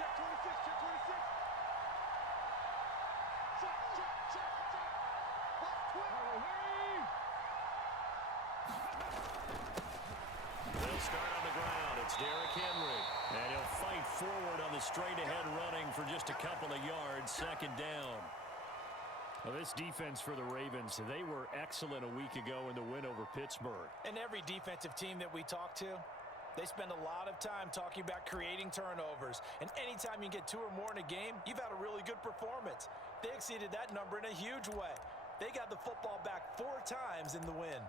Check 26, check 26. Check. Watch 12. They'll start on the ground. It's Derrick Henry. And he'll fight forward on the straight-ahead running for just a couple of yards. Second down. Well, this defense for the Ravens, they were excellent a week ago in the win over Pittsburgh. And every defensive team that we talk to, they spend a lot of time talking about creating turnovers. And anytime you get 2 or more in a game, you've had a really good performance. They exceeded that number in a huge way. They got the football back 4 times in the win.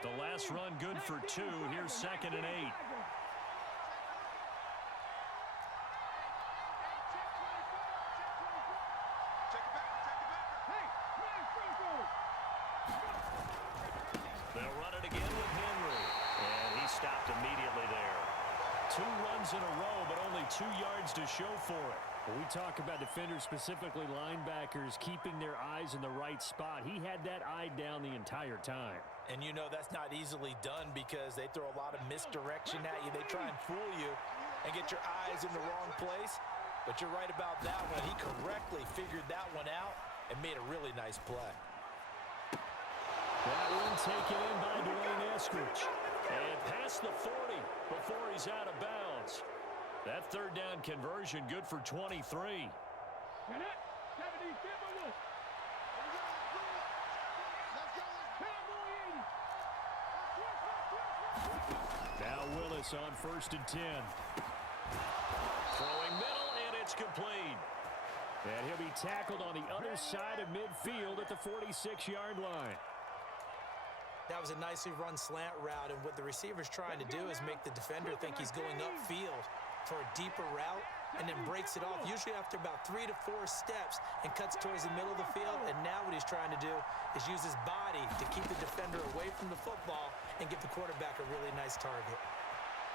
The last run good for 2. Here's 2nd and 8. They'll run it again with Henry. And he stopped immediately there. 2 runs in a row, but only 2 yards to show for it. When we talk about defenders, specifically linebackers, keeping their eyes in the right spot, he had that eye down the entire time. And you know that's not easily done because they throw a lot of misdirection at you. They try and fool you and get your eyes in the wrong place. But you're right about that one. He correctly figured that one out and made a really nice play. That one taken in by Dwayne Eskridge. And past the 40 before he's out of bounds. That 3rd down conversion good for 23. Now Willis on 1st and 10. Throwing middle, and it's complete. And he'll be tackled on the other side of midfield at the 46-yard line. That was a nicely run slant route, and what the receiver's trying to do is make the defender think he's going upfield for a deeper route and then breaks it off, usually after about 3 to 4 steps, and cuts towards the middle of the field. And now what he's trying to do is use his body to keep the defender away from the football and give the quarterback a really nice target.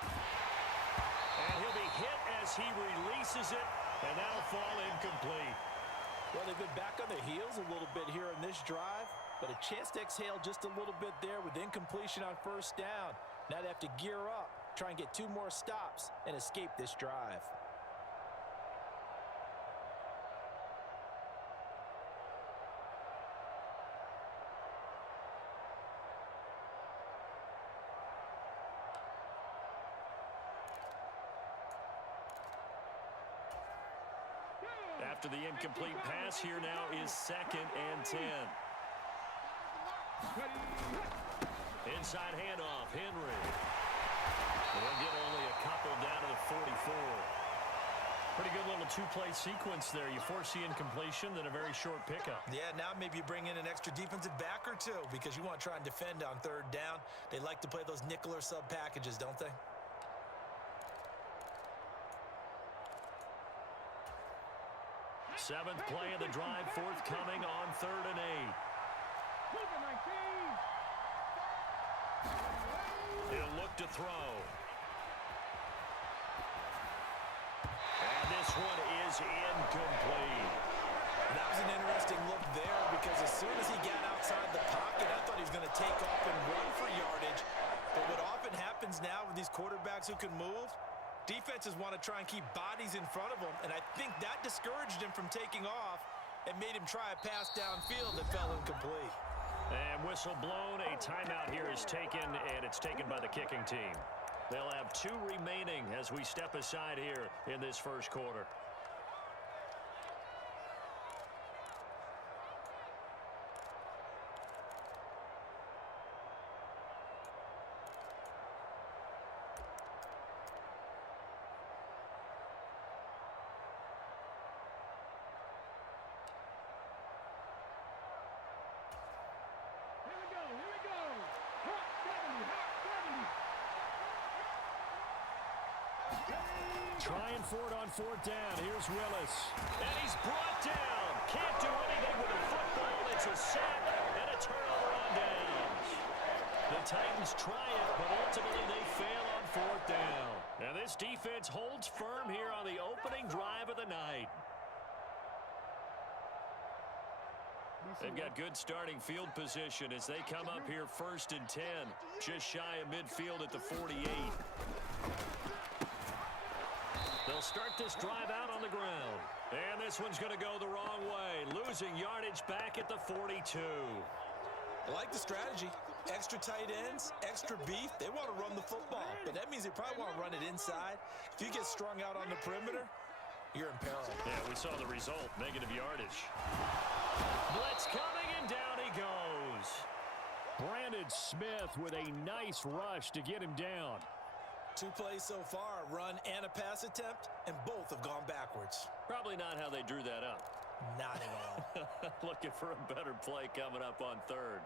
And he'll be hit as he releases it, and that'll fall incomplete. Well, they've been back on their heels a little bit here in this drive, but a chance to exhale just a little bit there with incompletion on 1st down. Now they have to gear up, try and get 2 more stops, and escape this drive. After the incomplete pass, here now is 2nd and 10. Inside handoff, Henry. They'll get only a couple down to the 44. Pretty good little 2-play sequence there. You force the incompletion, then a very short pickup. Yeah, now maybe you bring in an extra defensive back or 2 because you want to try and defend on 3rd down. They like to play those nickel or sub packages, don't they? Seventh play of the drive, forthcoming on 3rd and 8. He'll look to throw. And this one is incomplete. That was an interesting look there because as soon as he got outside the pocket, I thought he was going to take off and run for yardage. But what often happens now with these quarterbacks who can move, defenses want to try and keep bodies in front of them, and I think that discouraged him from taking off and made him try a pass downfield that fell incomplete. And whistle blown, a timeout here is taken, and it's taken by the kicking team. They'll have 2 remaining as we step aside here in this 1st quarter. Trying for it on 4th down. Here's Willis. And he's brought down. Can't do anything with a football. It's a sack and a turnover on downs. The Titans try it, but ultimately they fail on 4th down. And this defense holds firm here on the opening drive of the night. They've got good starting field position as they come up here 1st and 10, just shy of midfield at the 48. They'll start this drive out on the ground. And this one's going to go the wrong way, losing yardage back at the 42. I like the strategy. Extra tight ends, extra beef. They want to run the football, but that means they probably want to run it inside. If you get strung out on the perimeter, you're in peril. Yeah, we saw the result, negative yardage. Blitz coming, and down he goes. Brandon Smith with a nice rush to get him down. 2 plays so far, a run and a pass attempt, and both have gone backwards. Probably not how they drew that up. Not at all. Looking for a better play coming up on 3rd.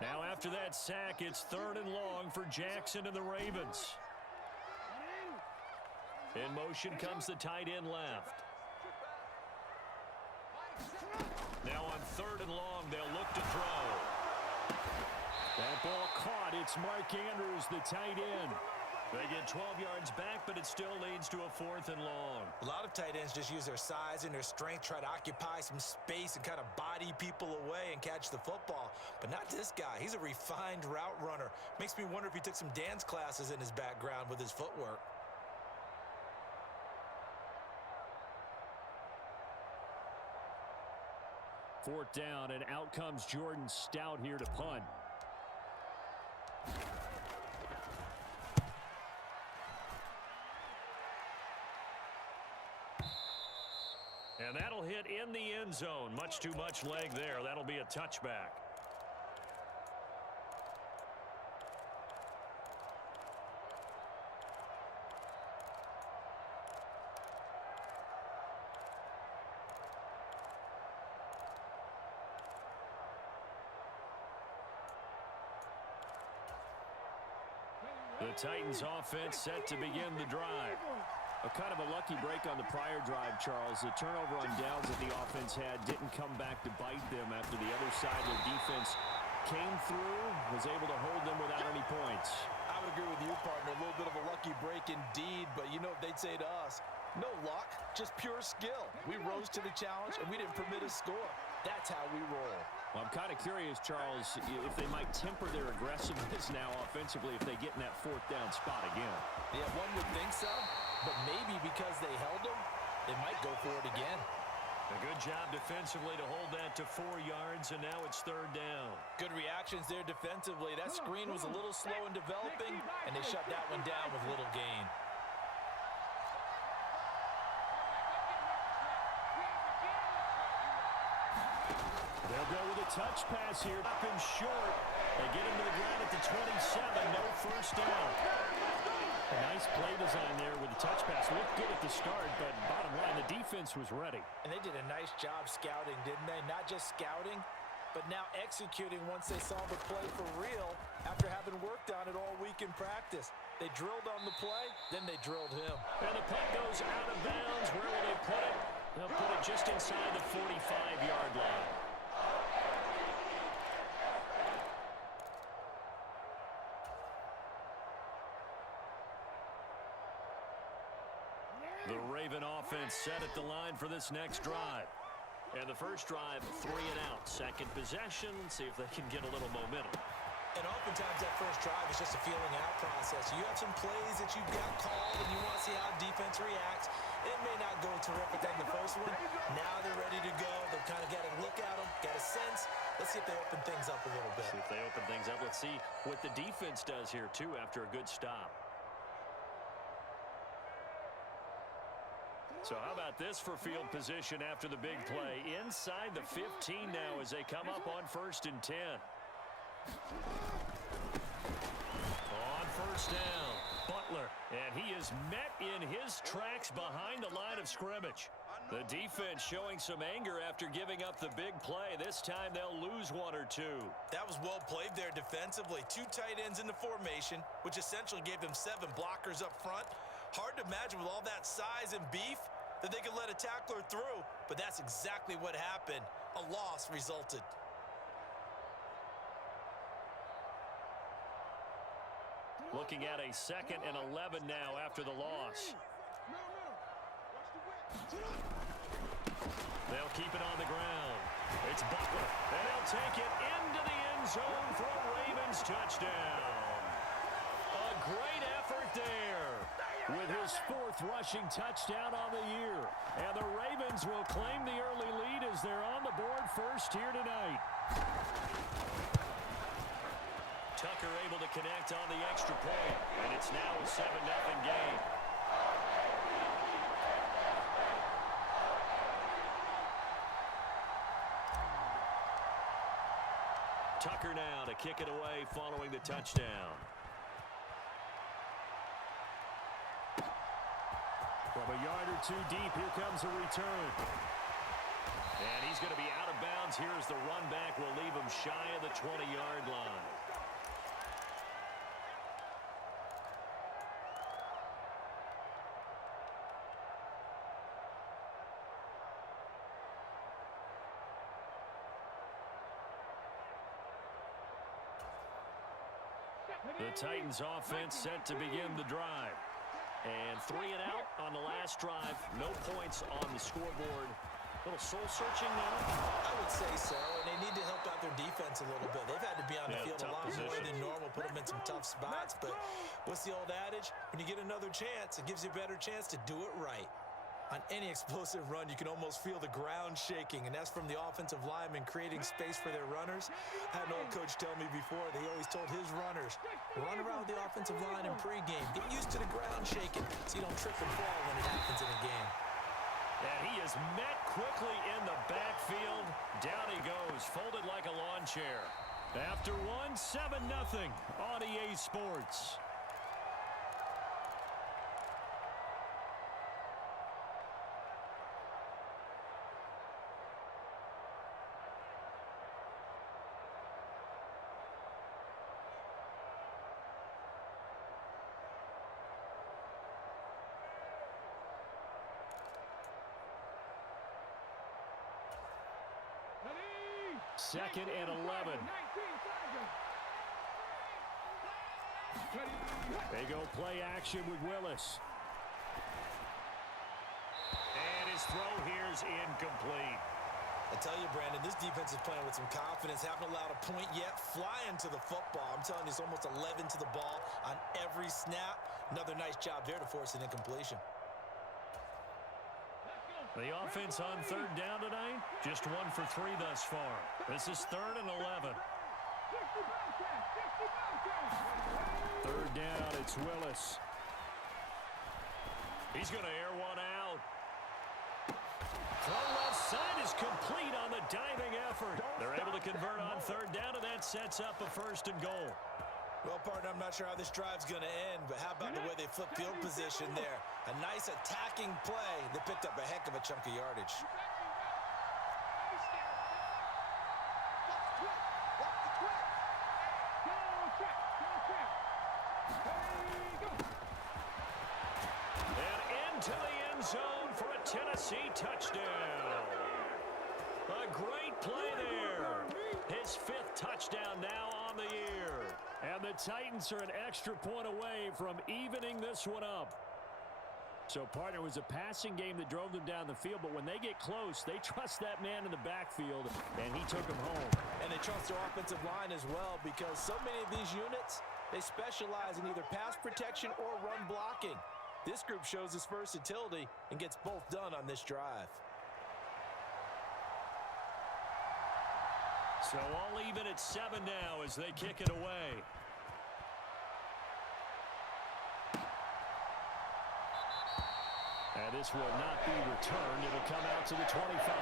Now after that sack, it's 3rd and long for Jackson and the Ravens. In motion comes the tight end left. Now on 3rd and long, they'll look to throw. That ball caught. It's Mark Andrews, the tight end. They get 12 yards back, but it still leads to a 4th and long. A lot of tight ends just use their size and their strength, try to occupy some space and kind of body people away and catch the football. But not this guy. He's a refined route runner. Makes me wonder if he took some dance classes in his background with his footwork. Fourth down, and out comes Jordan Stout here to punt. And that'll hit in the end zone. Much too much leg there. That'll be a touchback. The Titans offense set to begin the drive. A kind of a lucky break on the prior drive, Charles. The turnover on downs that the offense had didn't come back to bite them after the other side of their defense came through, was able to hold them without any points. I would agree with you, partner. A little bit of a lucky break indeed, but you know what they'd say to us? No luck, just pure skill. We rose to the challenge, and we didn't permit a score. That's how we roll. Well, I'm kind of curious, Charles, if they might temper their aggressiveness now offensively if they get in that 4th down spot again. Yeah, one would think so, but maybe because they held them, they might go for it again. A good job defensively to hold that to 4 yards, and now it's 3rd down. Good reactions there defensively. That screen was a little slow in developing, and they shut that one down with little gain. They'll go with a touch pass here. Up and short. They get him to the ground at the 27. No 1st down. A nice play design there with the touch pass. Looked good at the start, but bottom line, the defense was ready. And they did a nice job scouting, didn't they? Not just scouting, but now executing once they saw the play for real after having worked on it all week in practice. They drilled on the play, then they drilled him. And the punt goes out of bounds. Where will they put it? They'll put it just inside the 45-yard line. The Raven offense set at the line for this next drive. And the first drive, 3 and out. Second possession, see if they can get a little momentum. And oftentimes that first drive is just a feeling out process. You have some plays that you've got called and you want to see how defense reacts. It may not go terrific on the first one. Now they're ready to go. They've kind of got a look at them, got a sense. Let's see if they open things up a little bit. See if they open things up. Let's see what the defense does here, too, after a good stop. So how about this for field position after the big play? Inside the 15 now as they come up on 1st and 10. On 1st down, Butler. And he is met in his tracks behind the line of scrimmage. The defense showing some anger after giving up the big play. This time they'll lose 1 or 2. That was well played there defensively. 2 tight ends in the formation, which essentially gave them 7 blockers up front. Hard to imagine with all that size and beef that they could let a tackler through, but that's exactly what happened. A loss resulted. Looking at a 2nd and 11 now after the loss. They'll keep it on the ground. It's Butler, and he'll take it into the end zone for a Ravens touchdown. A great effort there with his 4th rushing touchdown on the year. And the Ravens will claim the early lead as they're on the board first here tonight. Tucker able to connect on the extra point, and it's now a 7-0 game. Tucker now to kick it away following the touchdown. From a yard or two deep, here comes a return. And he's going to be out of bounds. Here's the run back. Will leave him shy of the 20-yard line. The Titans offense set to begin the drive. And 3 and out on the last drive. No points on the scoreboard. A little soul-searching now. I would say so, and they need to help out their defense a little bit. They've had to be on the field a lot more than normal, put them in some tough spots. But what's the old adage? When you get another chance, it gives you a better chance to do it right. On any explosive run, you can almost feel the ground shaking, and that's from the offensive linemen creating space for their runners. I had an old coach tell me before, they always told his runners, run around the offensive line in pregame. Get used to the ground shaking so you don't trip and fall when it happens in a game. And he is met quickly in the backfield. Down he goes, folded like a lawn chair. After one, 7-0 on EA Sports. Second and 11. They go play action with Willis. And his throw here's incomplete. I tell you, Brandon, this defense is playing with some confidence. Haven't allowed a point yet. Flying to the football. I'm telling you, it's almost 11 to the ball on every snap. Another nice job there to force an incompletion. The offense on 3rd down tonight, just 1 for 3 thus far. This is 3rd and 11. 3rd down, it's Willis. He's going to air one out. Throw left side is complete on the diving effort. They're able to convert on 3rd down, and that sets up a 1st and goal. Well, partner, I'm not sure how this drive's going to end, but how about the way they flip field position there? A nice attacking play. They picked up a heck of a chunk of yardage. And into the end zone for a Tennessee touchdown. A great play there. His 5th touchdown now on the year. And the Titans are an extra point away from evening this one up. So, partner, it was a passing game that drove them down the field, but when they get close, they trust that man in the backfield, and he took them home. And they trust their offensive line as well, because so many of these units, they specialize in either pass protection or run blocking. This group shows its versatility and gets both done on this drive. So all even at 7 now as they kick it away. And this will not be returned. It'll come out to the 25.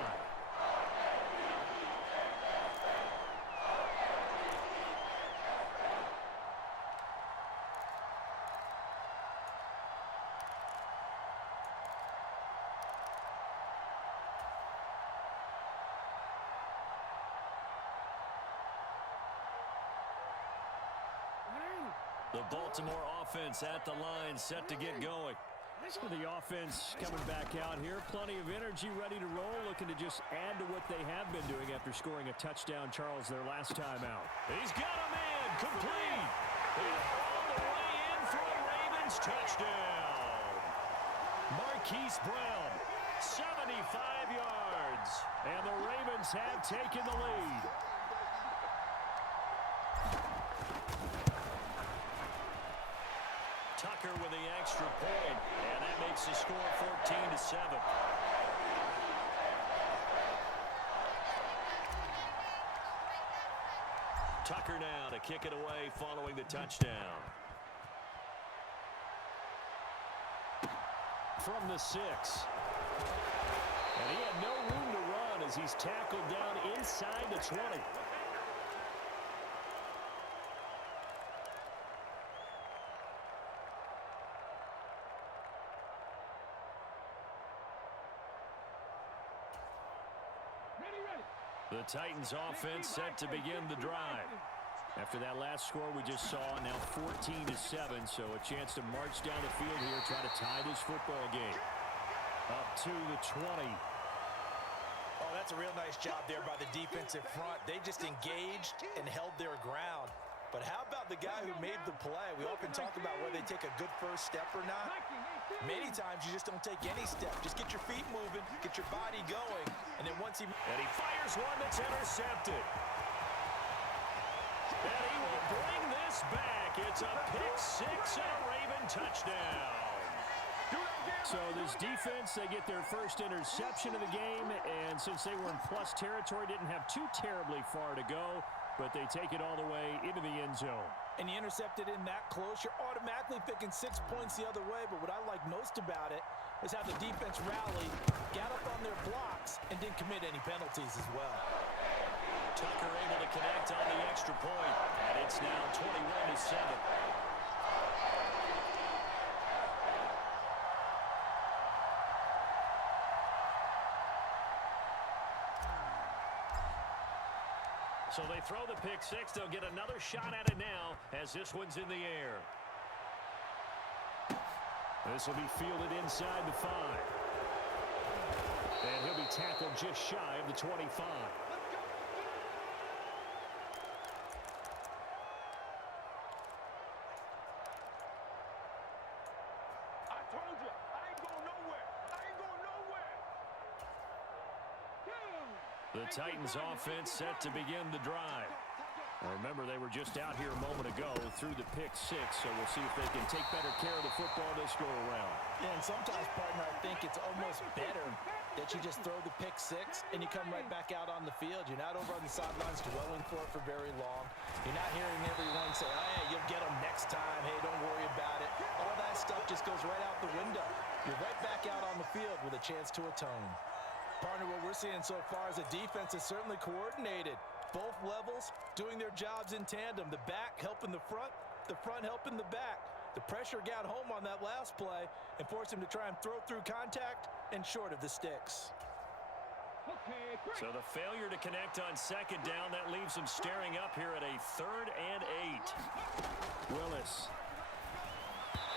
The Baltimore offense at the line, set to get going. So the offense coming back out here. Plenty of energy, ready to roll, looking to just add to what they have been doing after scoring a touchdown, Charles, their last time out. He's got a man, complete. And all the way in for a Ravens touchdown. Marquise Brown 75 yards. And the Ravens have taken the lead. Tucker with the extra point, and that makes the score 14-7. Tucker now to kick it away following the touchdown. From the 6. And he had no room to run as he's tackled down inside the 20. The Titans offense set to begin the drive. After that last score we just saw, now 14-7, so a chance to march down the field here, try to tie this football game. Up to the 20. Oh, that's a real nice job there by the defensive front. They just engaged and held their ground. But how about the guy who made the play? We often talk about whether they take a good first step or not. Many times you just don't take any step. Just get your feet moving, get your body going, and then once he... And he fires one that's intercepted. And he will bring this back. It's a pick-6 and a Raven touchdown. So this defense, they get their first interception of the game, and since they were in plus territory, didn't have too terribly far to go, but they take it all the way into the end zone. And you intercepted in that close, you're automatically thinking 6 points the other way, but what I like most about it is how the defense rallied, got up on their blocks, and didn't commit any penalties as well. Tucker able to connect on the extra point, and it's now 21-7. So they throw the pick-6. They'll get another shot at it now as this one's in the air. This will be fielded inside the 5. And he'll be tackled just shy of the 25. I told you, I ain't going nowhere. I ain't going nowhere. The Titans offense set to begin the drive. Now remember, they were just out here a moment ago through the pick-6, so we'll see if they can take better care of the football this go-around. Yeah, and sometimes, partner, I think it's almost better that you just throw the pick-6 and you come right back out on the field. You're not over on the sidelines dwelling for it for very long. You're not hearing everyone say, oh, yeah, you'll get them next time. Hey, don't worry about it. All that stuff just goes right out the window. You're right back out on the field with a chance to atone. Partner, what we're seeing so far is the defense is certainly coordinated. Both levels doing their jobs in tandem. The back helping the front helping the back. The pressure got home on that last play and forced him to try and throw through contact and short of the sticks. So the failure to connect on second down, that leaves them staring up here at a 3rd and 8. Willis.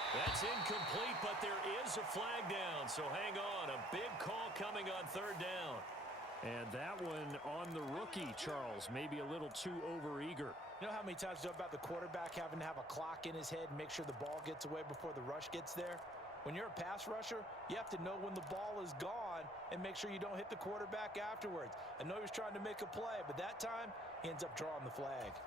That's incomplete, but there is a flag down, so hang on. A big call coming on 3rd down. And that one on the rookie, Charles, maybe a little too overeager. You know how many times you talk about the quarterback having to have a clock in his head and make sure the ball gets away before the rush gets there? When you're a pass rusher, you have to know when the ball is gone and make sure you don't hit the quarterback afterwards. I know he was trying to make a play, but that time he ends up drawing the flag.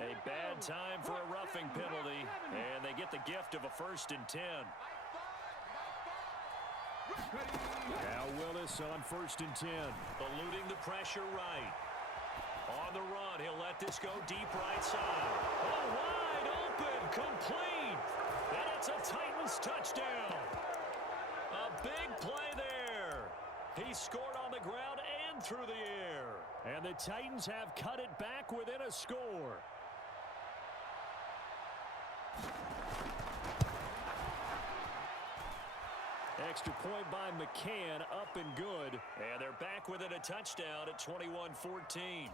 A bad time for a roughing penalty, and they get the gift of a 1st and 10. Now Willis on 1st and 10. Eluding the pressure right. On the run, he'll let this go deep right side. Oh, wide open, complete. And it's a Titans touchdown. A big play there. He scored on the ground and through the air. And the Titans have cut it back within a score. Extra point by McCann, up and good. And they're back within a touchdown at 21-14.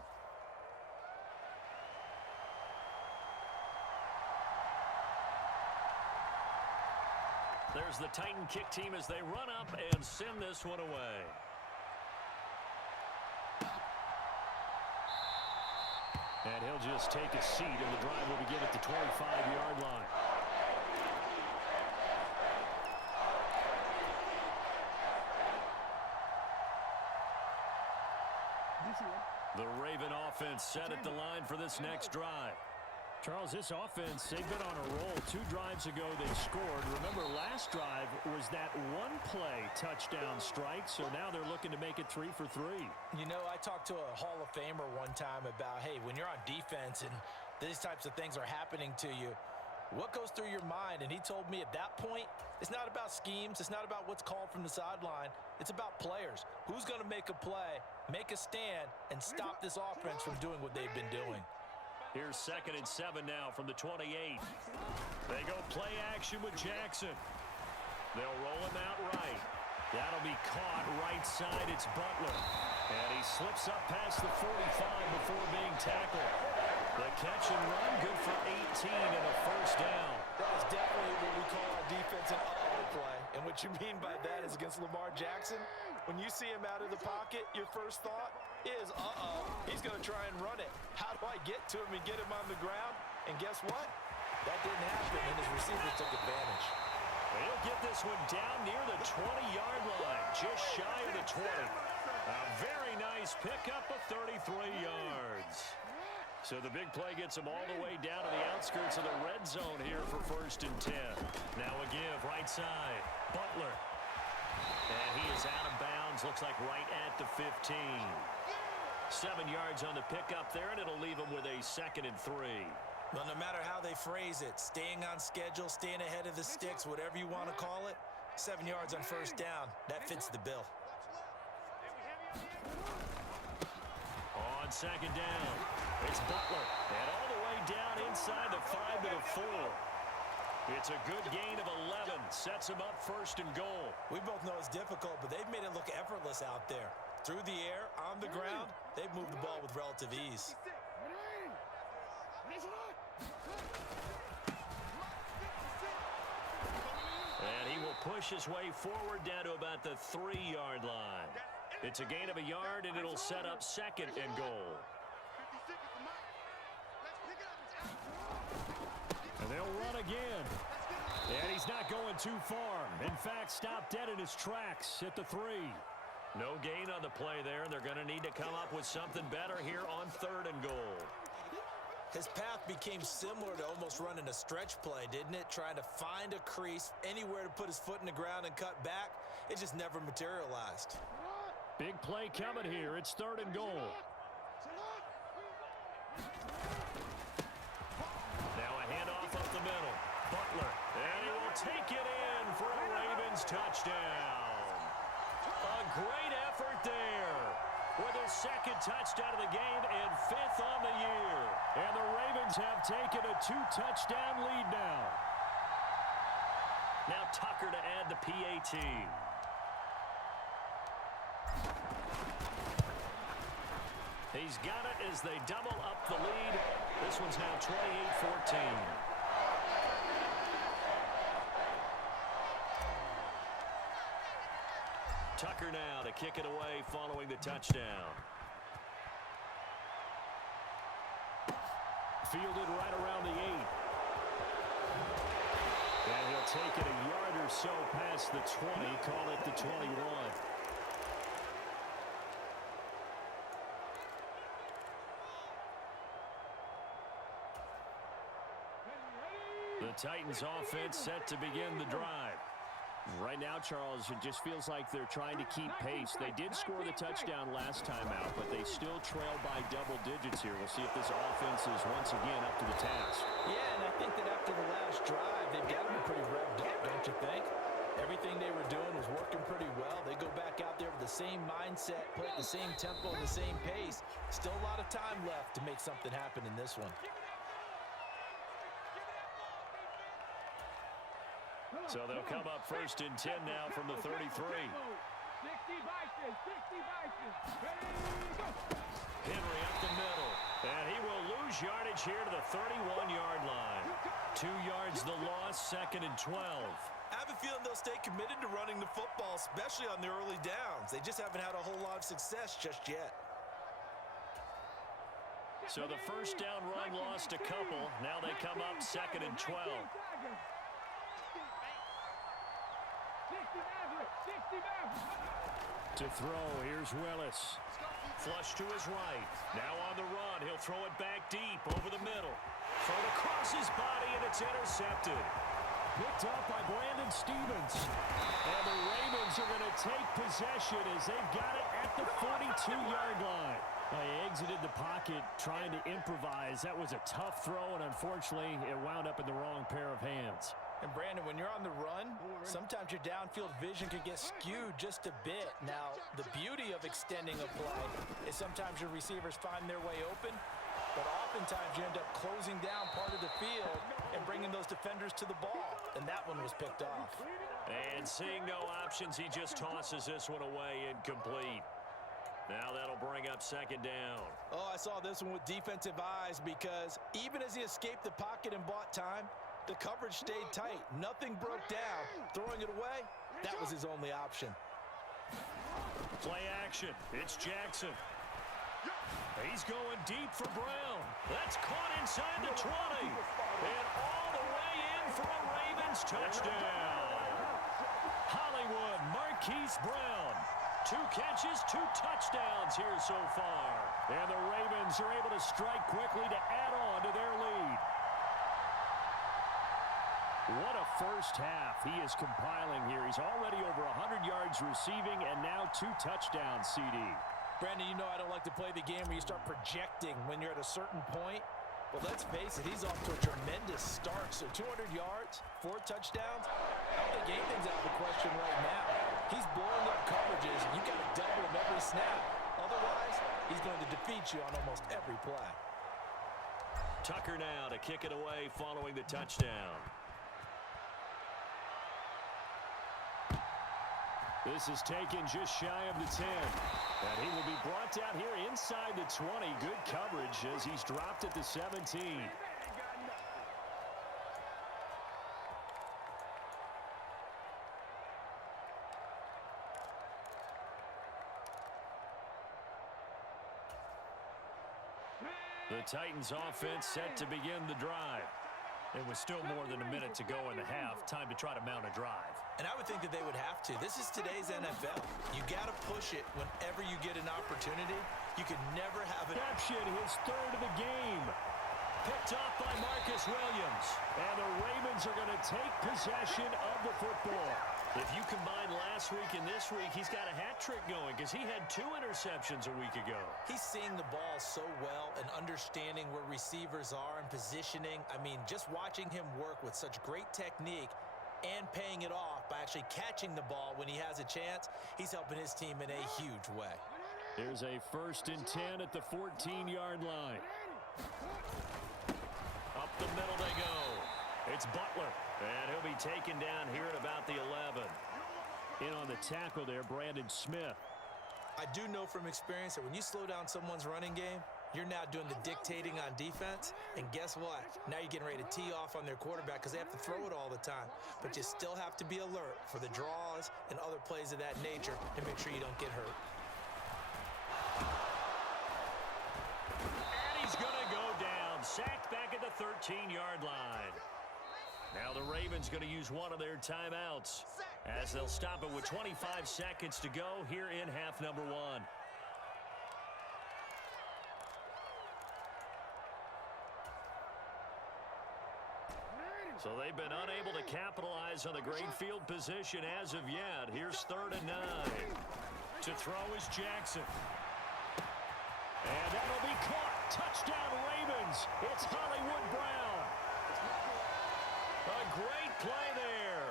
There's the Titan kick team as they run up and send this one away. And he'll just take a seat, and the drive will begin at the 25-yard line. The Raven offense set at the line for this next drive. Charles, this offense, they've been on a roll. 2 drives ago they scored. Remember, last drive was that one-play touchdown strike, so now they're looking to make it 3 for 3. You know, I talked to a Hall of Famer one time about, hey, when you're on defense and these types of things are happening to you, what goes through your mind? And he told me at that point, it's not about schemes. It's not about what's called from the sideline. It's about players. Who's going to make a play, make a stand, and stop this offense from doing what they've been doing? Here's 2nd and 7 now from the 28. They go play action with Jackson. They'll roll him out right. That'll be caught right side. It's Butler. And he slips up past the 45 before being tackled. The catch and run, good for 18 and a first down. That is definitely what we call our defense an uh-oh play. And what you mean by that is against Lamar Jackson, when you see him out of the pocket, your first thought is, uh-oh, he's going to try and run it. How do I get to him and get him on the ground? And guess what? That didn't happen, and his receivers took advantage. He'll get this one down near the 20-yard line, just shy of the 20. A very nice pickup of 33 yards. So the big play gets him all the way down to the outskirts of the red zone here for 1st and 10. Now a give, right side, Butler. And he is out of bounds, looks like right at the 15. 7 yards on the pickup there, and it'll leave him with a 2nd and 3. Well, no matter how they phrase it, staying on schedule, staying ahead of the sticks, whatever you want to call it, 7 yards on 1st down, that fits the bill. On 2nd down, it's Butler, and all the way down inside the 5 to the 4. It's a good gain of 11, sets him up 1st and goal. We both know it's difficult, but they've made it look effortless out there. Through the air, on the ground, they've moved the ball with relative ease. And he will push his way forward down to about the 3-yard line. It's a gain of a yard, and it'll set up 2nd and goal. And they'll run again. And he's not going too far. In fact, stopped dead in his tracks at the 3. No gain on the play there, and they're going to need to come up with something better here on 3rd and goal. His path became similar to almost running a stretch play, didn't it? Trying to find a crease, anywhere to put his foot in the ground and cut back. It just never materialized. Big play coming here. It's 3rd and goal. Now a handoff up the middle. Butler, and he will take it in for a Ravens touchdown. A great effort there with his 2nd touchdown of the game and 5th on the year. And the Ravens have taken a 2-touchdown lead now. Now Tucker to add the PAT. He's got it as they double up the lead. This one's now 28-14. Tucker now to kick it away following the touchdown. Fielded right around the 8. And he'll take it a yard or so past the 20, call it the 21. The Titans offense set to begin the drive. Right now, Charles, it just feels like they're trying to keep pace. They did score the touchdown last time out, but they still trail by double digits here. We'll see if this offense is once again up to the task. Yeah, and I think that after the last drive, they've got to be pretty revved up, don't you think? Everything they were doing was working pretty well. They go back out there with the same mindset, play at the same tempo and the same pace. Still a lot of time left to make something happen in this one. So they'll come up 1st and 10 now from the 33. Henry up the middle. And he will lose yardage here to the 31-yard line. 2 yards the loss, 2nd and 12. I have a feeling they'll stay committed to running the football, especially on the early downs. They just haven't had a whole lot of success just yet. So the 1st down run lost a couple. Now they come up 2nd and 12. To throw, here's Willis. Flush to his right. Now on the run. He'll throw it back deep over the middle. Thrown across his body, and it's intercepted. Picked up by Brandon Stevens. And the Ravens are going to take possession as they've got it at the 42-yard line. They exited the pocket trying to improvise. That was a tough throw, and unfortunately, it wound up in the wrong pair of hands. And Brandon, when you're on the run, sometimes your downfield vision can get skewed just a bit. Now, the beauty of extending a play is sometimes your receivers find their way open, but oftentimes you end up closing down part of the field and bringing those defenders to the ball. And that one was picked off. And seeing no options, he just tosses this one away incomplete. Now that'll bring up second down. Oh, I saw this one with defensive eyes because even as he escaped the pocket and bought time, the coverage stayed tight. Nothing broke down. Throwing it away, that was his only option. Play action. It's Jackson. He's going deep for Brown. That's caught inside the 20. And all the way in for a Ravens touchdown. Hollywood Marquise Brown. 2 catches, 2 touchdowns here so far. And the Ravens are able to strike quickly to add on to their lead. What a first half he is compiling here. He's already over 100 yards receiving and now 2 touchdowns, CD. Brandon, you know I don't like to play the game where you start projecting when you're at a certain point. But let's face it, he's off to a tremendous start. So 200 yards, 4 touchdowns. I don't think anything's out of the question right now. He's blowing up coverages, and you got to double him every snap. Otherwise, he's going to defeat you on almost every play. Tucker now to kick it away following the touchdown. This is taken just shy of the 10. And he will be brought down here inside the 20. Good coverage as he's dropped at the 17. The Titans offense set to begin the drive. It was still more than a minute to go in the half. Time to try to mount a drive. And I would think that they would have to. This is today's NFL. You got to push it whenever you get an opportunity. You can never have it. Reception, his 3rd of the game. Picked off by Marcus Williams. And the Ravens are going to take possession of the football. If you combine last week and this week, he's got a hat trick going because he had 2 interceptions a week ago. He's seeing the ball so well and understanding where receivers are and positioning. I mean, just watching him work with such great technique and paying it off by actually catching the ball when he has a chance, he's helping his team in a huge way. Here's a 1st and 10 at the 14-yard line. Up the middle they go. It's Butler. And he'll be taken down here at about the 11. In on the tackle there, Brandon Smith. I do know from experience that when you slow down someone's running game, you're now doing the dictating on defense. And guess what? Now you're getting ready to tee off on their quarterback because they have to throw it all the time. But you still have to be alert for the draws and other plays of that nature to make sure you don't get hurt. And he's going to go down. Sacked back at the 13-yard line. Now the Ravens going to use one of their timeouts as they'll stop it with 25 seconds to go here in half number 1. So they've been unable to capitalize on the great field position as of yet. Here's 3rd and 9. To throw is Jackson. And that'll be caught. Touchdown Ravens. It's Hollywood Brown. A great play there.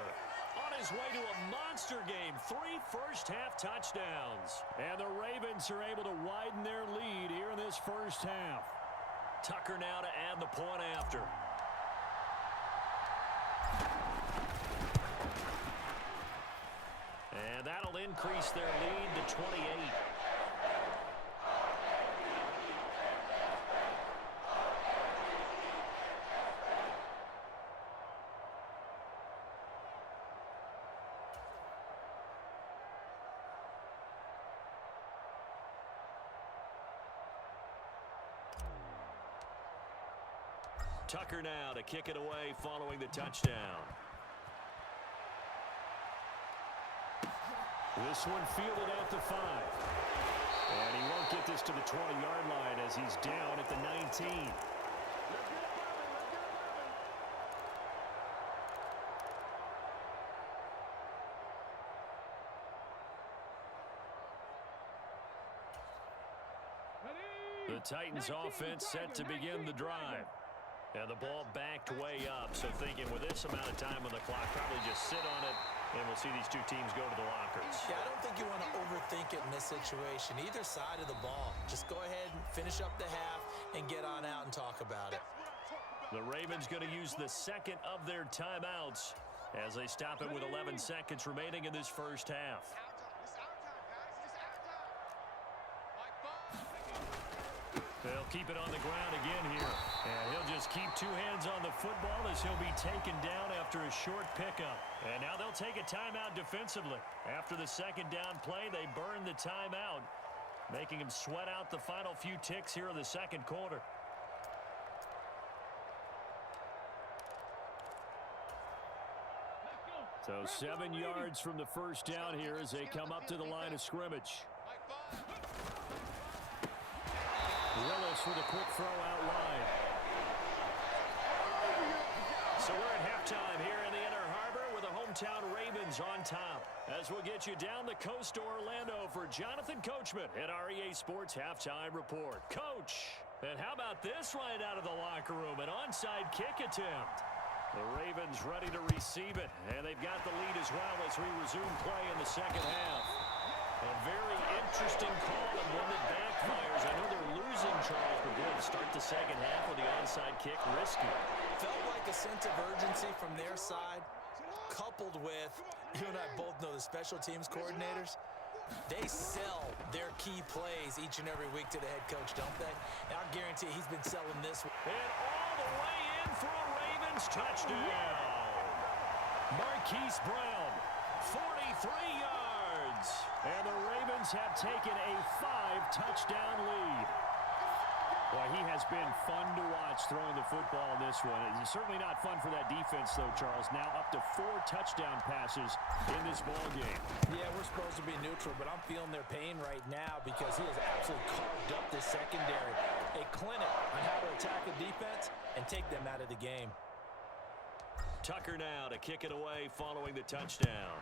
On his way to a monster game. 3 first-half touchdowns. And the Ravens are able to widen their lead here in this first half. Tucker now to add the point after. And that'll increase their lead to 28. Tucker now to kick it away following the touchdown. This one fielded at the 5. And he won't get this to the 20-yard line as he's down at the 19. The Titans offense set to begin the drive. And the ball backed way up. So thinking with this amount of time on the clock, probably just sit on it, and we'll see these two teams go to the lockers. Yeah, I don't think you want to overthink it in this situation. Either side of the ball. Just go ahead and finish up the half and get on out and talk about it. The Ravens going to use the second of their timeouts as they stop it with 11 seconds remaining in this first half. They'll keep it on the ground again here. And he'll just keep two hands on the football as he'll be taken down after a short pickup. And now they'll take a timeout defensively. After the second down play, they burn the timeout, making him sweat out the final few ticks here in the second quarter. So 7 yards from the first down here as they come up to the line of scrimmage. Willis with a quick throw out wide. So we're at halftime here in the Inner Harbor with the hometown Ravens on top. As we'll get you down the coast to Orlando for Jonathan Coachman at our EA Sports Halftime Report. Coach, and how about this right out of the locker room? An onside kick attempt. The Ravens ready to receive it, and they've got the lead as well as we resume play in the second half. A very interesting call and one that backfires. I know they're losing, Charles, but boy, to start the second half with the onside kick, risky. Felt like a sense of urgency from their side, coupled with, you and I both know the special teams coordinators, they sell their key plays each and every week to the head coach, don't they? And I guarantee he's been selling this one. And all the way in for a Ravens touchdown. Marquise Brown, 43 yards. And the Ravens have taken a 5-touchdown lead. Boy, he has been fun to watch throwing the football in this one. It's certainly not fun for that defense, though, Charles. Now up to 4 touchdown passes in this ball game. Yeah, we're supposed to be neutral, but I'm feeling their pain right now because he has absolutely carved up this secondary. A clinic on how to attack a defense and take them out of the game. Tucker now to kick it away following the touchdown.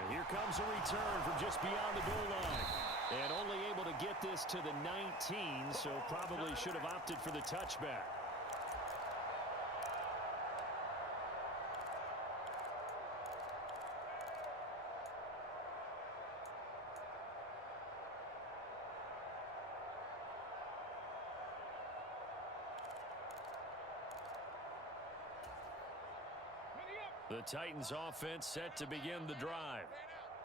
And here comes a return from just beyond the goal line. And only able to get this to the 19, so probably should have opted for the touchback. The Titans offense set to begin the drive.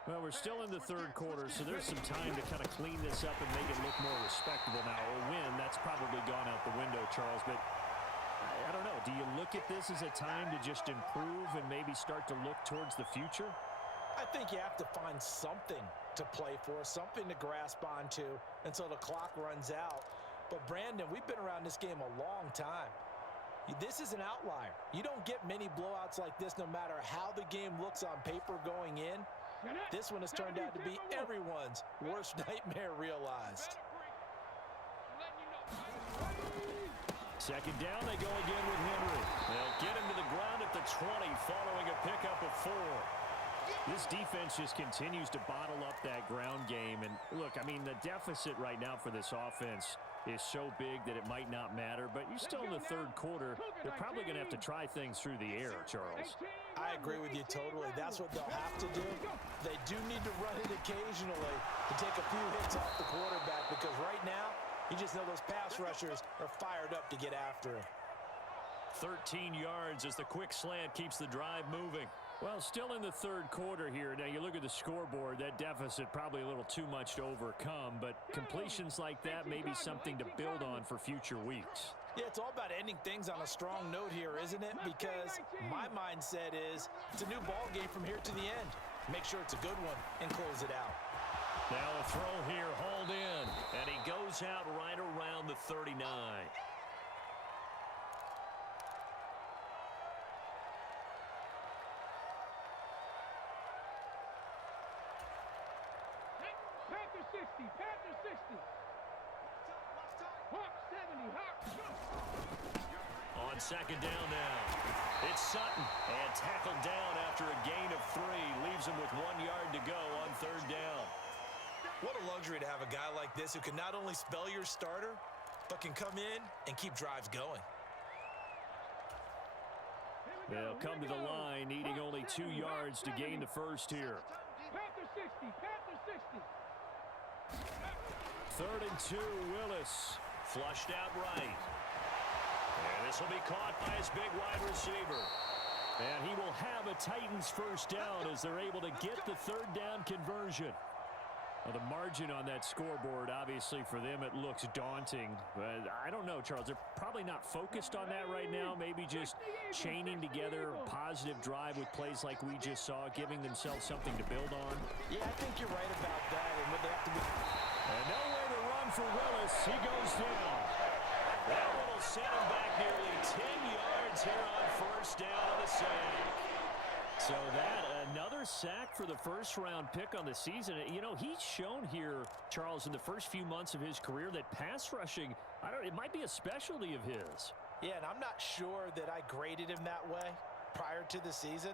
Well, we're still in the third quarter, so there's some time to kind of clean this up and make it look more respectable now. A win, that's probably gone out the window, Charles, but I don't know. Do you look at this as a time to just improve and maybe start to look towards the future? I think you have to find something to play for, something to grasp onto until the clock runs out. But, Brandon, we've been around this game a long time. This is an outlier. You don't get many blowouts like this no matter how the game looks on paper going in. This one has turned out to be everyone's worst nightmare realized. Second down, they go again with Henry. They'll get him to the ground at the 20 following a pickup of 4. This defense just continues to bottle up that ground game. And look, I mean, the deficit right now for this offense is so big that it might not matter, but you're still in the third quarter. They're probably going to have to try things through the air, Charles. I agree with you totally. That's what they'll have to do. They do need to run it occasionally to take a few hits off the quarterback because right now, you just know those pass rushers are fired up to get after him. 13 yards as the quick slant keeps the drive moving. Well, still in the third quarter here. Now, you look at the scoreboard, that deficit probably a little too much to overcome, but completions like that may be something to build on for future weeks. Yeah, it's all about ending things on a strong note here, isn't it? Because my mindset is it's a new ball game from here to the end. Make sure it's a good one and close it out. Now a throw here, hauled in, and he goes out right around the 39. 60. Panther 60. Hawk 70. Hawk. On second down now. It's Sutton. And tackled down after a gain of 3. Leaves him with 1 yard to go on third down. What a luxury to have a guy like this who can not only spell your starter, but can come in and keep drives going. They'll come to the line, needing only 2 yards to gain the first here. Panther 60. Panther 60. 3rd and 2, Willis. Flushed out right. And this will be caught by his big wide receiver. And he will have a Titans first down as they're able to get the 3rd down conversion. Well, the margin on that scoreboard, obviously for them, it looks daunting. But I don't know, Charles. They're probably not focused on that right now. Maybe just chaining together a positive drive with plays like we just saw, giving themselves something to build on. Yeah, I think you're right about that. And what they have to be. And nowhere to run for Willis. He goes down. That one will set him back nearly 10 yards here on first down on the sack. So another sack for the first-round pick on the season. You know, he's shown here, Charles, in the first few months of his career that pass rushing, it might be a specialty of his. Yeah, and I'm not sure that I graded him that way prior to the season.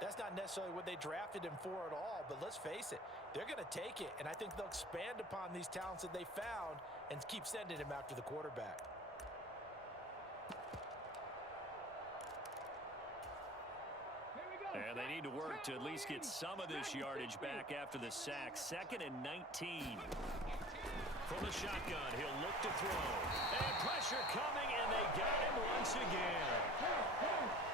That's not necessarily what they drafted him for at all, but let's face it, they're going to take it, and I think they'll expand upon these talents that they found and keep sending him after the quarterback. And they need to work to at least get some of this yardage back after the sack. 2nd and 19. From the shotgun, he'll look to throw. And pressure coming, and they got him once again.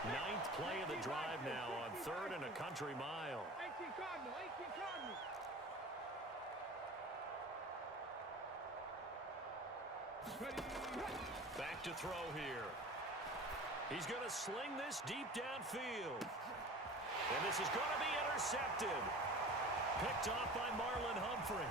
9th play of the drive now on 3rd and a country mile. 18 Cardinal. 18 Cardinal. Back to throw here. He's going to sling this deep downfield. And this is going to be intercepted. Picked off by Marlon Humphrey.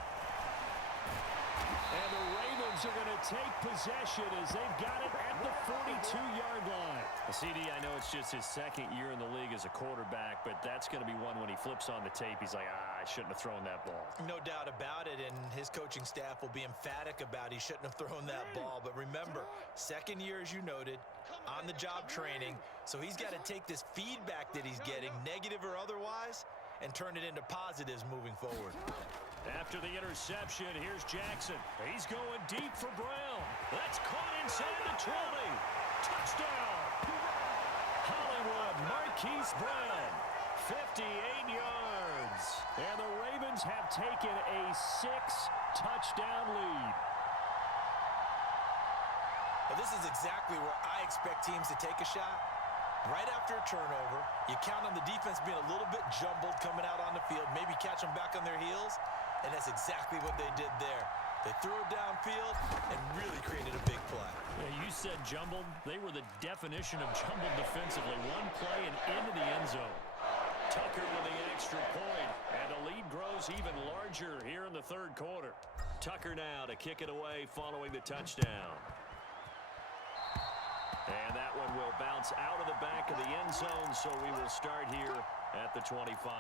And the Ravens are going to take possession as they've got it at the 42-yard line. CD, I know it's just his 2nd year in the league as a quarterback, but that's going to be one when he flips on the tape. He's like, I shouldn't have thrown that ball. No doubt about it, and his coaching staff will be emphatic about he shouldn't have thrown that ball. But remember, 2nd year, as you noted, on-the-job training, so he's got to take this feedback that he's getting, negative or otherwise, and turn it into positives moving forward. After the interception, here's Jackson. He's going deep for Brown. That's caught inside the 20. Touchdown! Hollywood Marquise Brown, 58 yards. And the Ravens have taken a 6-touchdown lead. Well, this is exactly where I expect teams to take a shot. Right after a turnover, you count on the defense being a little bit jumbled coming out on the field, maybe catch them back on their heels, and that's exactly what they did there. They threw it downfield and really created a big play. Yeah, you said jumbled. They were the definition of jumbled defensively. One play and into the end zone. Tucker with the extra point, and the lead grows even larger here in the 3rd quarter. Tucker now to kick it away following the touchdown. And that one will bounce out of the back of the end zone, so we will start here at the 25.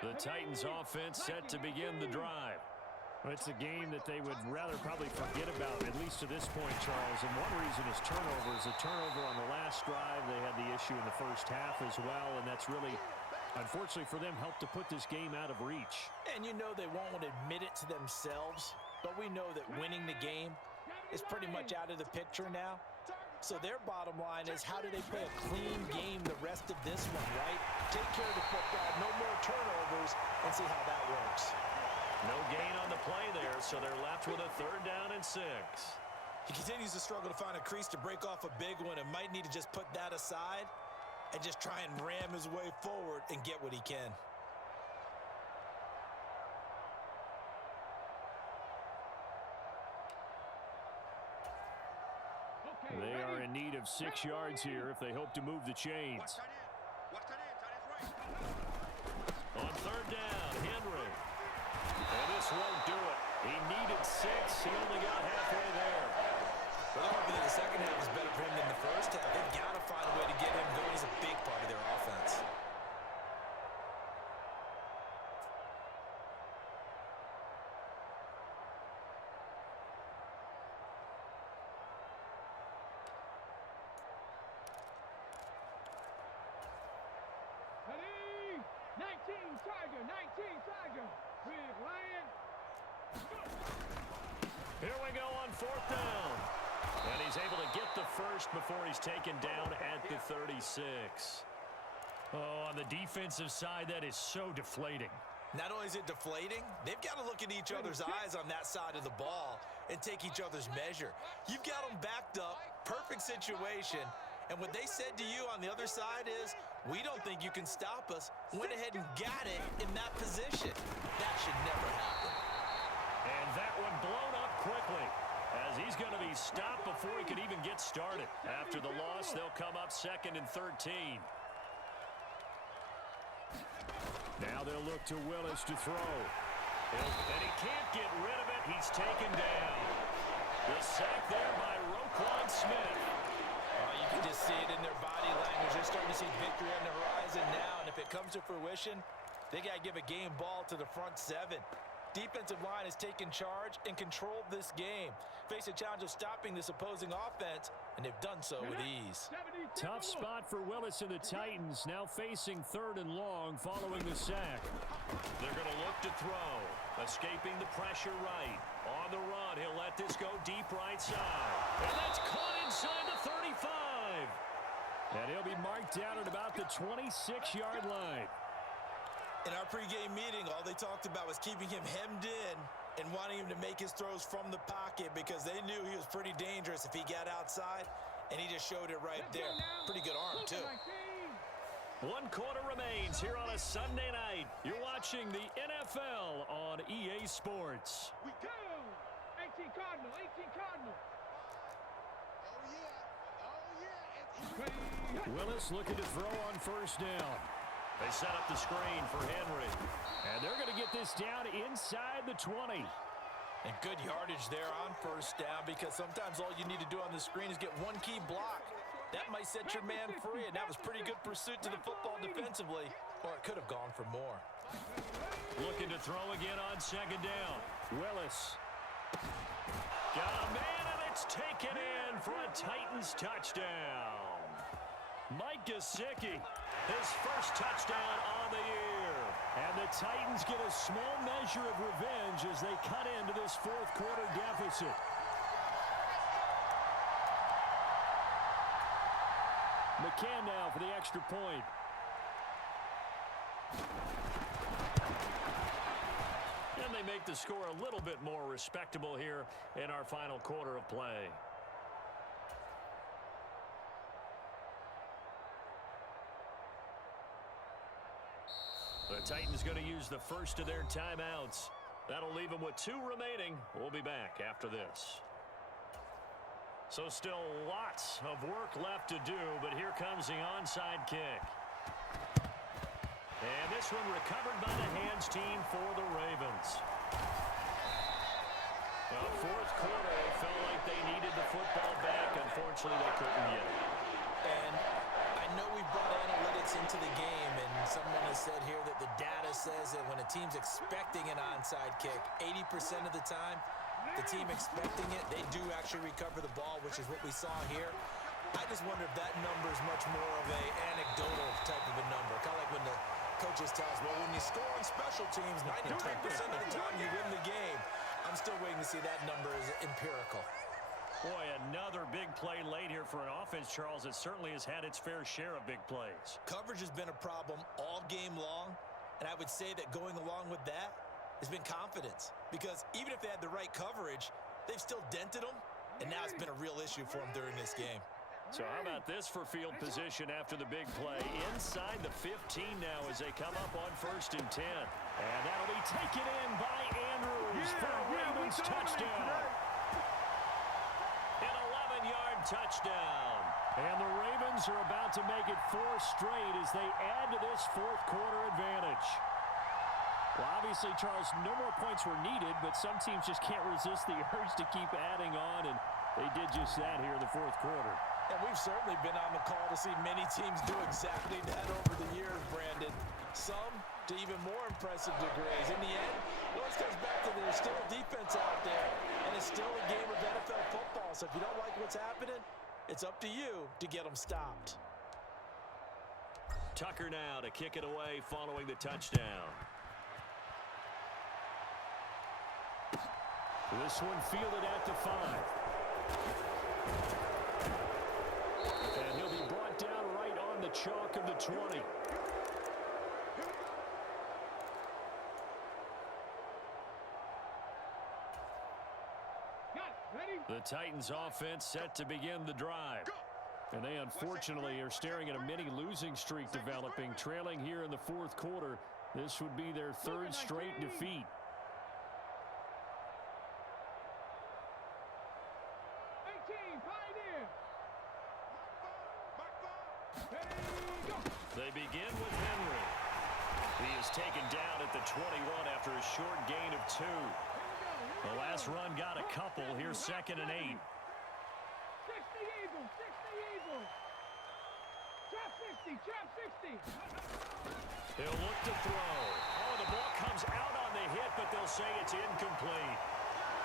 The Titans offense set to begin the drive. Well, it's a game that they would rather probably forget about, at least to this point, Charles. And one reason is turnovers. A turnover on the last drive. They had the issue in the first half as well, and that's really, unfortunately for them, helped to put this game out of reach. And you know they won't admit it to themselves, but we know that winning the game is pretty much out of the picture now. So their bottom line is, how do they play a clean game the rest of this one, right? Take care of the football, no more turnovers, and see how that works. No gain on the play there, so they're left with a 3rd down and 6. He continues to struggle to find a crease to break off a big one and might need to just put that aside and just try and ram his way forward and get what he can. They are in need of 6 yards here if they hope to move the chains. On 3rd down, Henry. And this won't do it. He needed 6. He only got halfway there. Well, Here we go on 4th down. And he's able to get the first before he's taken down at the 36. Oh, on the defensive side, that is so deflating. Not only is it deflating, they've got to look at each other's eyes on that side of the ball and take each other's measure. You've got them backed up, perfect situation, and what they said to you on the other side is, we don't think you can stop us. Went ahead and got it in that position. That should never happen. And that one blown up quickly, as he's going to be stopped before he could even get started. After the loss, they'll come up 2nd and 13. Now they'll look to Willis to throw. And he can't get rid of it. He's taken down. The sack there by Roquan Smith. You can just see it in their body language. They're starting to see victory on the horizon now, and if it comes to fruition, they got to give a game ball to the front 7. Defensive line has taken charge and controlled this game. Face a challenge of stopping this opposing offense, and they've done so with ease. Tough spot for Willis and the Titans, now facing 3rd and long following the sack. They're going to look to throw. Escaping the pressure right. On the run, he'll let this go deep right side. And that's caught inside the 35. And he'll be marked down at about the 26-yard line. In our pregame meeting, all they talked about was keeping him hemmed in and wanting him to make his throws from the pocket because they knew he was pretty dangerous if he got outside, and he just showed it right there. Pretty good arm, too. 1 quarter remains here on a Sunday night. You're watching the NFL on EA Sports. We go! 18 Cardinal, 18 Cardinal. Willis looking to throw on 1st down. They set up the screen for Henry. And they're going to get this down inside the 20. And good yardage there on 1st down because sometimes all you need to do on the screen is get one key block. That might set your man free, and that was pretty good pursuit to the football defensively, or it could have gone for more. Looking to throw again on 2nd down. Willis. Got a man, and it's taken in for a Titans touchdown. Mike Gesicki, his first touchdown on the year. And the Titans get a small measure of revenge as they cut into this 4th quarter deficit. McCann now for the extra point. And they make the score a little bit more respectable here in our final quarter of play. The Titans going to use the first of their timeouts. That'll leave them with 2 remaining. We'll be back after this. So still lots of work left to do, but here comes the onside kick. And this one recovered by the hands team for the Ravens. Well, 4th quarter, they felt like they needed the football back. Unfortunately, they couldn't get it. And I know we brought analytics into the game, and someone has said here that the data says that when a team's expecting an onside kick, 80% of the time, the team expecting it, they do actually recover the ball, which is what we saw here. I just wonder if that number is much more of a anecdotal type of a number. Kind of like when the coaches tell us, well, when you score on special teams, 93% of the time you win the game. I'm still waiting to see that number is empirical. Boy, another big play late here for an offense, Charles, that certainly has had its fair share of big plays. Coverage has been a problem all game long, and I would say that going along with that has been confidence. Because even if they had the right coverage, they've still dented them, and now it's been a real issue for them during this game. So how about this for field position after the big play? Inside the 15 now as they come up on 1st and 10. And that'll be taken in by Andrews for a Ravens touchdown. An 11-yard touchdown. And the Ravens are about to make it 4 straight as they add to this 4th quarter advantage. Well, obviously, Charles, no more points were needed, but some teams just can't resist the urge to keep adding on, and they did just that here in the 4th quarter. And we've certainly been on the call to see many teams do exactly that over the years, Brandon. Some to even more impressive degrees. In the end, it always comes back to there's still a defense out there, and it's still a game of NFL football. So if you don't like what's happening, it's up to you to get them stopped. Tucker now to kick it away following the touchdown. This one fielded at the 5. And he'll be brought down right on the chalk of the 20. The Titans offense set to begin the drive. And they unfortunately are staring at a mini losing streak developing, trailing here in the fourth quarter. This would be their third straight defeat. They begin with Henry. He is taken down at the 21 after a short gain of 2. The last run got a couple. Here's 2nd and 8. 60 Eagles, 60 Eagles. Trap 60, trap 60. He'll look to throw. Oh, the ball comes out on the hit, but they'll say it's incomplete.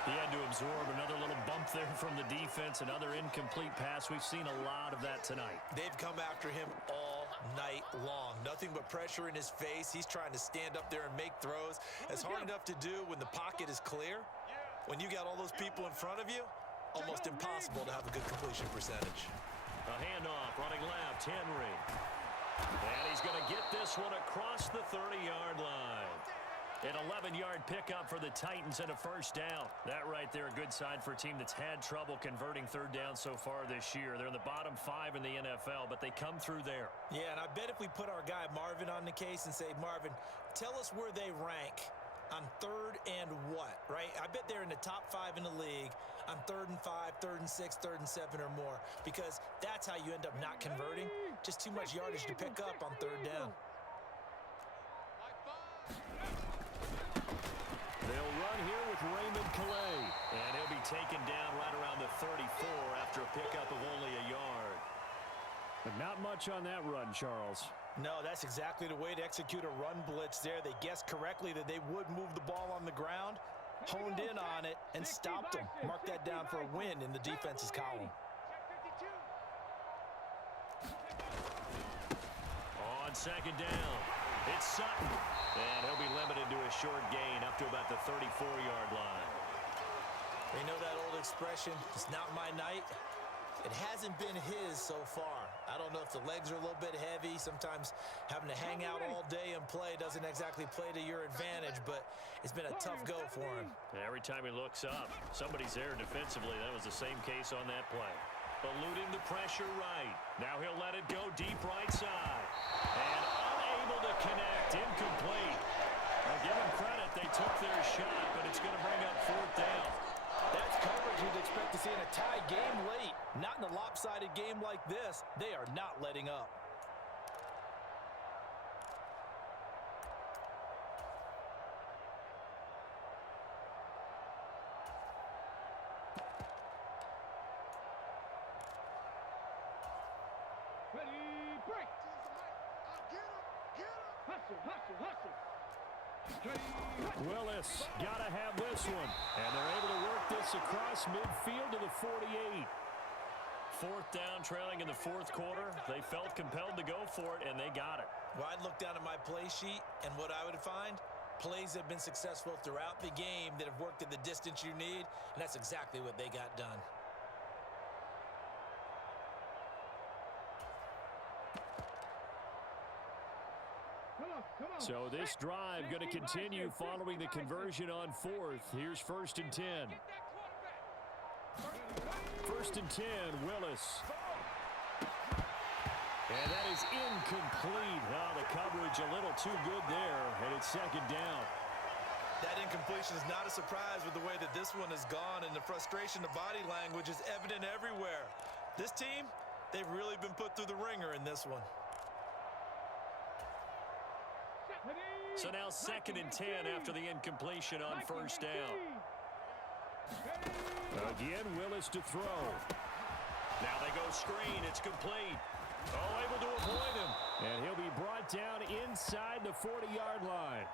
He had to absorb another little bump there from the defense, another incomplete pass. We've seen a lot of that tonight. They've come after him all night long. Nothing but pressure in his face. He's trying to stand up there and make throws. It's hard enough to do when the pocket is clear. When you got all those people in front of you, almost impossible to have a good completion percentage. A handoff, running left, Henry. And he's going to get this one across the 30-yard line. An 11-yard pickup for the Titans and a first down. That right there, a good sign for a team that's had trouble converting third down so far this year. They're in the bottom 5 in the NFL, but they come through there. Yeah, and I bet if we put our guy Marvin on the case and say, Marvin, tell us where they rank on 3rd and what, right? I bet they're in the top 5 in the league on 3rd and 5, 3rd and 6, 3rd and 7 or more, because that's how you end up not converting. Just too much yardage to pick up on 3rd down. They'll run here with Raymond Calais, and he'll be taken down right around the 34 after a pickup of only a yard. But not much on that run, Charles. No, that's exactly the way to execute a run blitz there. They guessed correctly that they would move the ball on the ground, honed in on it, and stopped them. Mark that down for a win in the defense's column. On 2nd down, it's Sutton. And he'll be limited to a short gain up to about the 34-yard line. You know that old expression, it's not my night? It hasn't been his so far. I don't know if the legs are a little bit heavy. Sometimes having to hang out all day and play doesn't exactly play to your advantage, but it's been a tough go for him. Every time he looks up, somebody's there defensively. That was the same case on that play. Eluding the pressure right. Now he'll let it go deep right side. And unable to connect. Incomplete. I'll give him credit. They took their shot, but it's going to bring up 4th down. That's coverage you'd expect to see in a tie game late. Not in a lopsided game like this. They are not letting up. Ready, break. Hustle, hustle, hustle. Willis got to have this one. And they're able to work this across midfield to the 48. 4th down, trailing in the 4th quarter. They felt compelled to go for it, and they got it. Well, I'd look down at my play sheet, and what I would find, plays have been successful throughout the game that have worked at the distance you need, and that's exactly what they got done. So this drive going to continue following the conversion on 4th. Here's 1st and 10. 1st and 10, Willis. And that is incomplete. Oh, the coverage a little too good there, and it's 2nd down. That incompletion is not a surprise with the way that this one has gone, and the frustration, the body language is evident everywhere. This team, they've really been put through the ringer in this one. So now 2nd and 10 after the incompletion on 1st down. Again, Willis to throw. Now they go screen. It's complete. Oh, able to avoid him. And he'll be brought down inside the 40-yard line.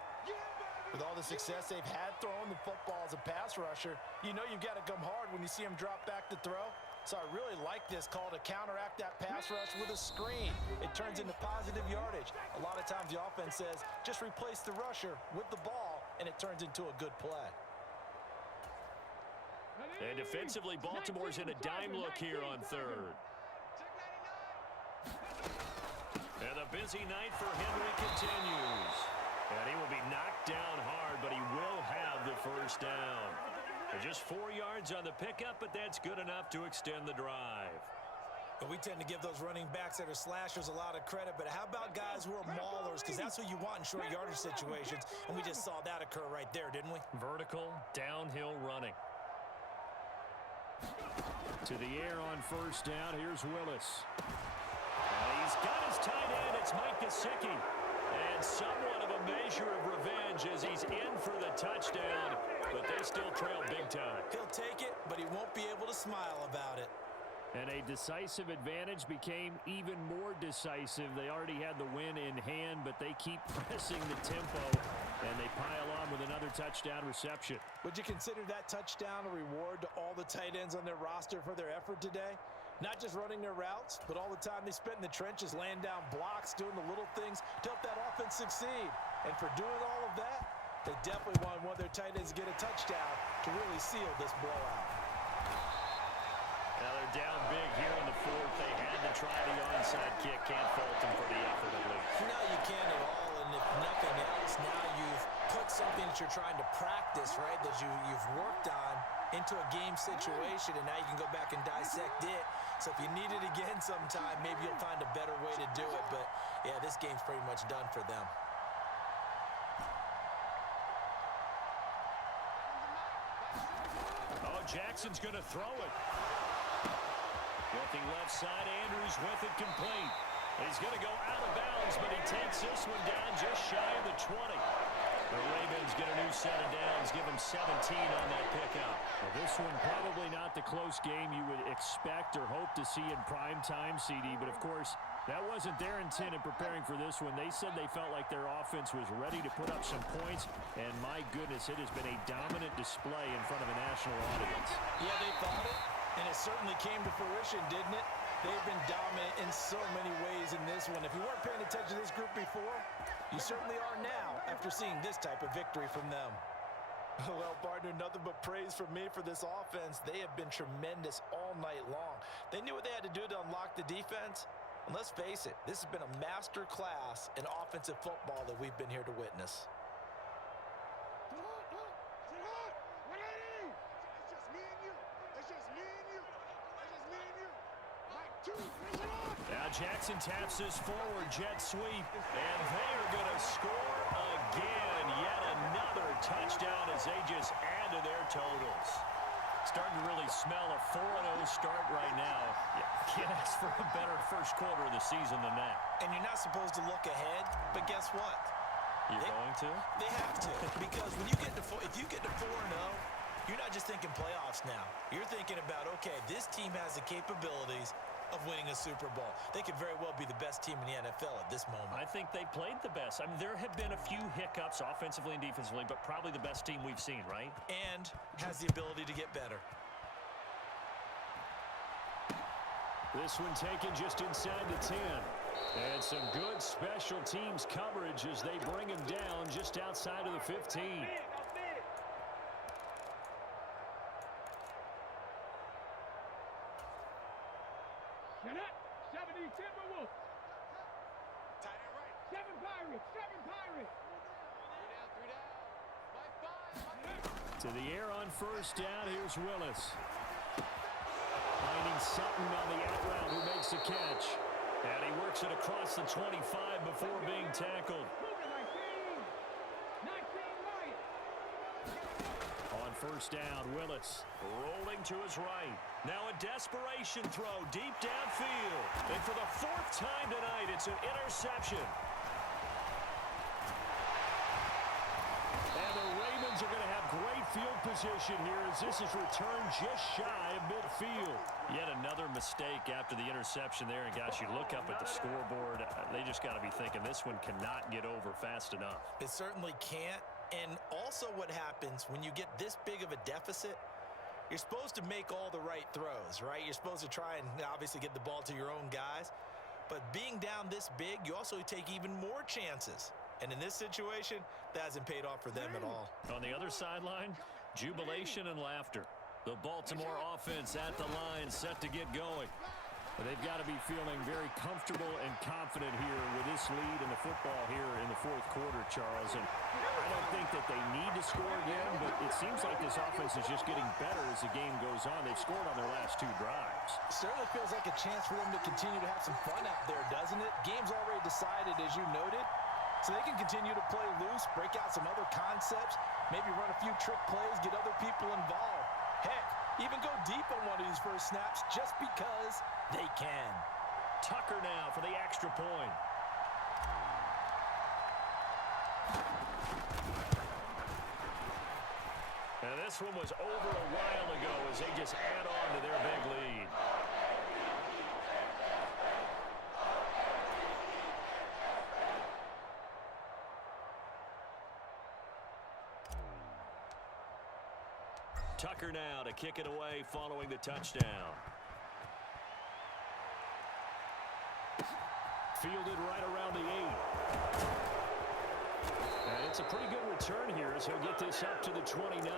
With all the success they've had throwing the football as a pass rusher, you know you've got to come hard when you see him drop back to throw. So I really like this call to counteract that pass rush with a screen. It turns into positive yardage. A lot of times the offense says, just replace the rusher with the ball, and it turns into a good play. And defensively, Baltimore's in a dime look here on third. And the busy night for Henry continues. And he will be knocked down hard, but he will have the first down. And just 4 yards on the pickup, but that's good enough to extend the drive. But we tend to give those running backs that are slashers a lot of credit, but how about guys who are maulers? Because that's what you want in short yardage situations, and we just saw that occur right there, didn't we? Vertical, downhill running. To the air on first down, here's Willis. He's got his tight end, it's Mike Gesicki. And somewhat of a measure of revenge as he's in for the touchdown, but they still trail big time. He'll take it, but he won't be able to smile about it. And a decisive advantage became even more decisive. They already had the win in hand, but they keep pressing the tempo, and they pile on with another touchdown reception. Would you consider that touchdown a reward to all the tight ends on their roster for their effort today? Not just running their routes, but all the time they spent in the trenches, laying down blocks, doing the little things to help that offense succeed. And for doing all of that, they definitely wanted one of their tight ends to get a touchdown to really seal this blowout. Now they're down big here in the fourth. They had to try the onside kick. Can't fault them for the effort at least. No, you can't at all. And if nothing else, now you've put something that you're trying to practice, right, that you've worked on into a game situation, and now you can go back and dissect it. So if you need it again sometime, maybe you'll find a better way to do it. But, yeah, this game's pretty much done for them. Oh, Jackson's going to throw it. Looking left side, Andrews with it complete. He's going to go out of bounds, but he takes this one down just shy of the 20. The Ravens get a new set of downs, give him 17 on that pickup. Well, this one probably not the close game you would expect or hope to see in prime time, CD, but of course, that wasn't their intent in preparing for this one. They said they felt like their offense was ready to put up some points, and my goodness, it has been a dominant display in front of a national audience. Yeah, they thought it, and it certainly came to fruition, didn't it? They've been dominant in so many ways in this one. If you weren't paying attention to this group before, you certainly are now after seeing this type of victory from them. Well, partner, nothing but praise from me for this offense. They have been tremendous all night long. They knew what they had to do to unlock the defense. And let's face it, this has been a master class in offensive football that we've been here to witness. Now Jackson taps his forward jet sweep, and they are going to score again. Yet another touchdown as they just add to their totals. Starting to really smell a 4-0 start right now. You can't ask for a better first quarter of the season than that. And you're not supposed to look ahead, but guess what? You're going to? They have to, because when you get to if you get to 4-0, you're not just thinking playoffs now. You're thinking about, okay, this team has the capabilities of winning a Super Bowl. They could very well be the best team in the NFL at this moment. I think they played the best. I mean, there have been a few hiccups offensively and defensively, but probably the best team we've seen, right? And has the ability to get better. This one taken just inside the 10. And some good special teams coverage as they bring him down just outside of the 15. To the air on first down, here's Willis. Finding Sutton on the out route who makes the catch. And he works it across the 25 before being tackled. On first down, Willis Rolling to his right. Now a desperation throw deep downfield. And for the fourth time tonight, it's an interception. And the Ravens are going to have great field position here as this is returned just shy of midfield. Yet another mistake after the interception there. And gosh, you look up at the scoreboard, they just got to be thinking this one cannot get over fast enough. It certainly can't. And also what happens when you get this big of a deficit, you're supposed to make all the right throws, right? You're supposed to try and obviously get the ball to your own guys. But being down this big, you also take even more chances. And in this situation, that hasn't paid off for them at all. On the other sideline, jubilation and laughter. The Baltimore offense at the line, set to get going. But they've got to be feeling very comfortable and confident here with this lead in the football here in the fourth quarter, Charles. And I don't think that they need to score again, but it seems like this offense is just getting better as the game goes on. They've scored on their last 2 drives. Certainly feels like a chance for them to continue to have some fun out there, doesn't it? Game's already decided, as you noted, so they can continue to play loose, break out some other concepts, maybe run a few trick plays, get other people involved. Heck, even go deep on one of these first snaps just because they can. Tucker now for the extra point. And this one was over a while ago as they just add on to their big lead. Tucker now to kick it away following the touchdown. Fielded right around the 8. And it's a pretty good return here as he'll get this up to the 29.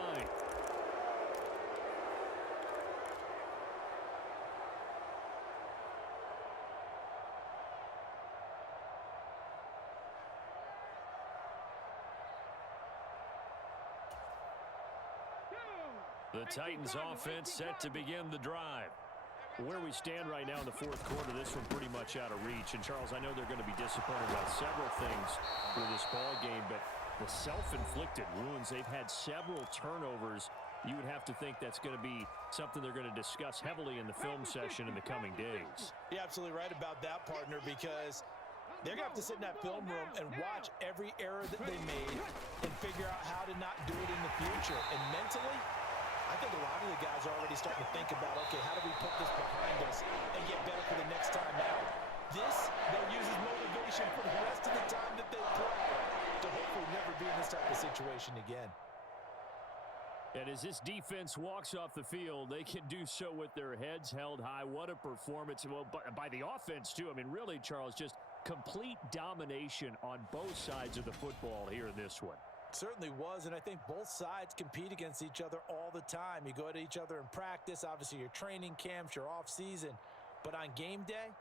The Titans offense set to begin the drive. Where we stand right now in the fourth quarter, this one pretty much out of reach. And, Charles, I know they're going to be disappointed about several things with this ball game, but the self-inflicted wounds, they've had several turnovers. You would have to think that's going to be something they're going to discuss heavily in the film session in the coming days. You're absolutely right about that, partner, because they're going to have to sit in that film room and watch every error that they made and figure out how to not do it in the future. And mentally, I think a lot of the guys are already starting to think about, okay, how do we put this behind us and get better for the next time out? This, they'll use as motivation for the rest of the time that they play to hopefully never be in this type of situation again. And as this defense walks off the field, they can do so with their heads held high. What a performance. Well, by the offense, too. I mean, really, Charles, just complete domination on both sides of the football here in this one. Certainly was, and I think both sides compete against each other all the time. You go at each other in practice, obviously your training camps, your off season, but on game day,